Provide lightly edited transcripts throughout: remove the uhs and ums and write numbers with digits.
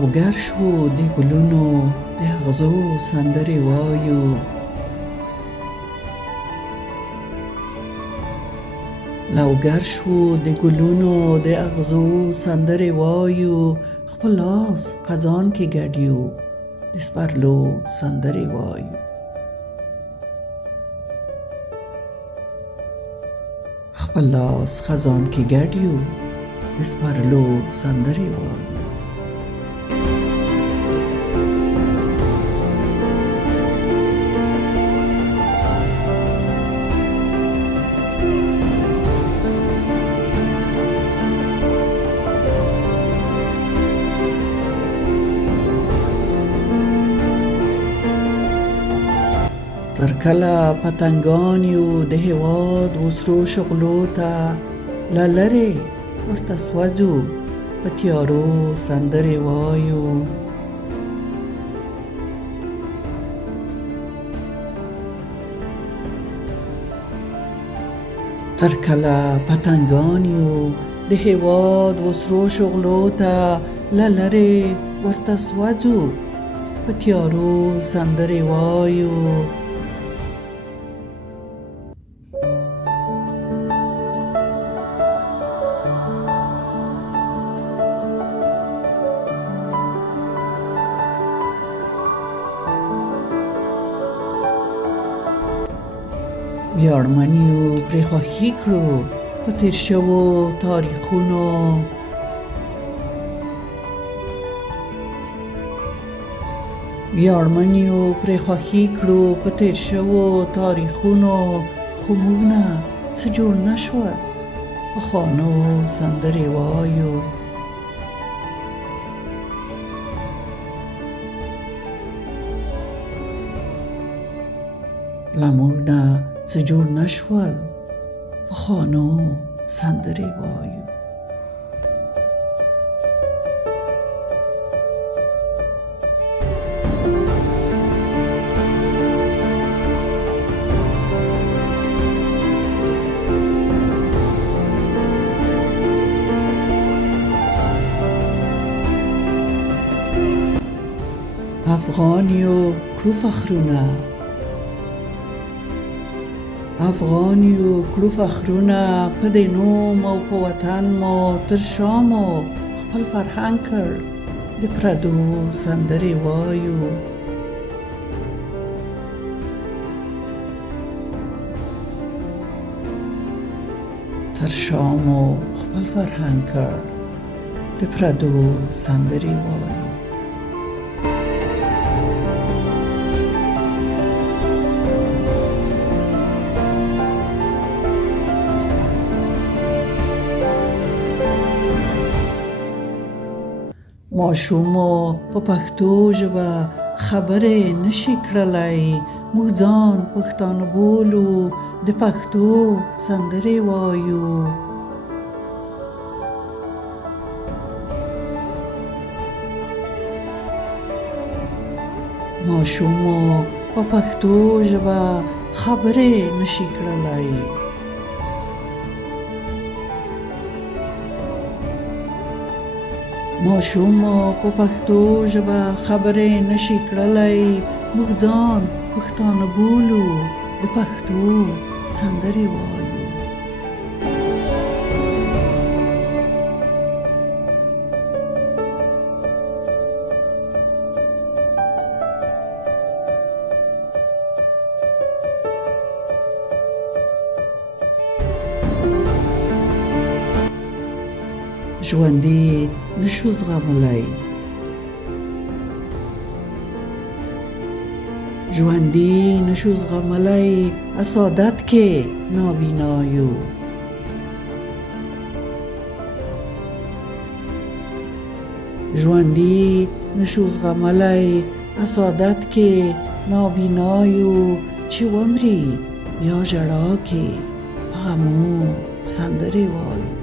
لوګر شو د ګلونو د اغزو سندرې وایو لوګر شو د ګلونو د اغزو سندرې وایو خپل لاس خزان کې ګډیو د سپرلو سندرې وایو خپل لاس خزان کې ګډیو د سپرلو سندرې وایو تر کله پتنګان یو دهېواد وسرو شغلو ته له لرې ورته سوځو په تیارو سندرې وایو تر کله پتنګان یو دهېواد وسرو شغلو ته له لرې ورته سوځو په تیارو سندرې وایو ویاړمن یو پرې خوښي کړو په تیر شوو تاریخونو ویاړمن یو پرې خوښي کړو په تیر شوو تاریخونو خو موږ نه څه جوړ نشول پخوانو سندرې وایو له موږ نه څه جوړ نشول پخوانو سندرې وایو افغان یو کړو فخرونه افغان یو کړو فخرونه په دې نوم او په وطن مو ترشا مو خپل فرهنګ کړ د پردو سندرې وایو ترشا مو خپل فرهنګ کړ د پردو سندرې وایو ماشوم په پښتو ژبه خبرې نشي کړلای موږ ځان پښتانه بولو د پښتو سندرې وایو ماشوم په پښتو ژبه خبرې نشي کړلای ماشوم په پښتو ژبه خبرې نشي کړلای موږ ځان پښتانه بولو د پښتو سندرې وایو ژوندي نشو زغملی ژوندي نشو زغملی حسادت کې نابینا یو ژوندي نشو زغملی حسادت کې نابینا یو چې ومري یا ژړا کې په غمو سندرې وایو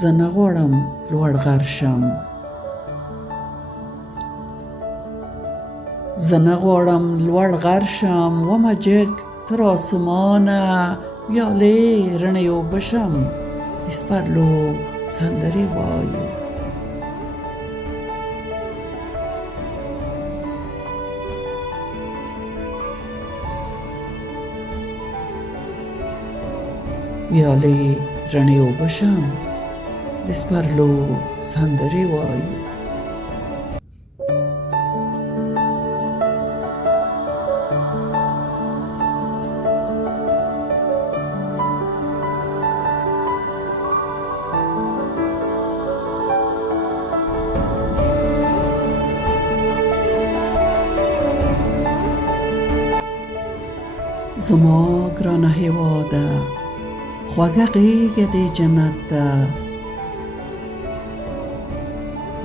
زه نه غواړم لوړ غر شم، زه نه غواړم لوړ غر شم، ومه جګ تر آسمانه ویالې رڼې اوبه شم، د سپرلو سندرې وایو. ویالې رڼې اوبه شم، د سپرلو سندرې وایو. زما ګرانه هېواده خوږه غېږه دې جنت ده،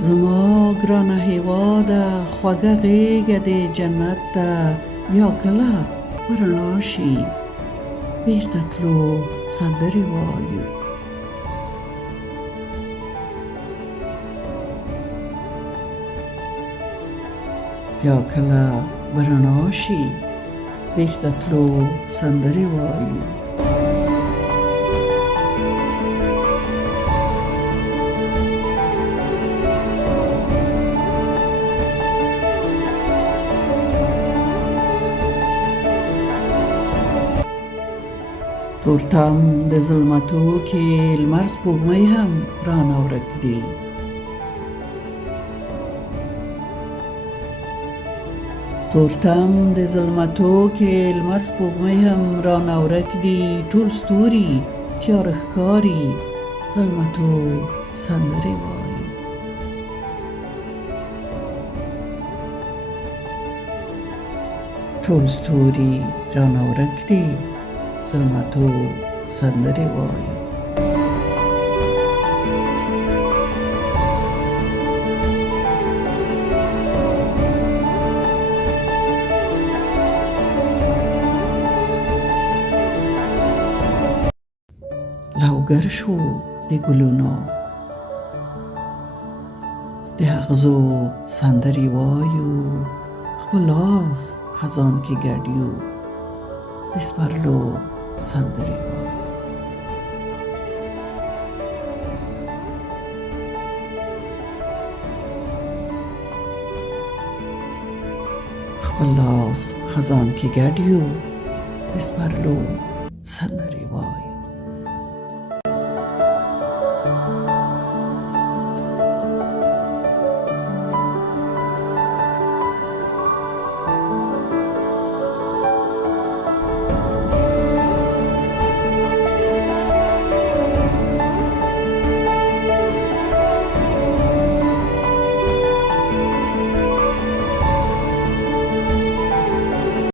زما ګرانه هېواده خوږه غېږه دې جنت ده، بیا کله به رڼا شي بېرته تلو سندرې وایو. بیا کله به رڼا شي بېرته تلو سندرې وایو. تورتم د ظلمتو کې لمر سپوږمۍ هم رانه ورک دي، تورتم د ظلمتو کې لمر سپوږمۍ هم رانه ورک دي، ټول ستوري تیاره ښکاري ظلمتو سندرې وایو. ټول ستوري رانه ورک دي ظلمتو سندرې وایو. لوګر شو د ګلونو، د اغزو سندرې وایو، خپل لاس خزان کې ګډ یو د سپرلو سندرې وایو. خپل لاس خزان کې ګډ یو د سپرلو سندرې وایو.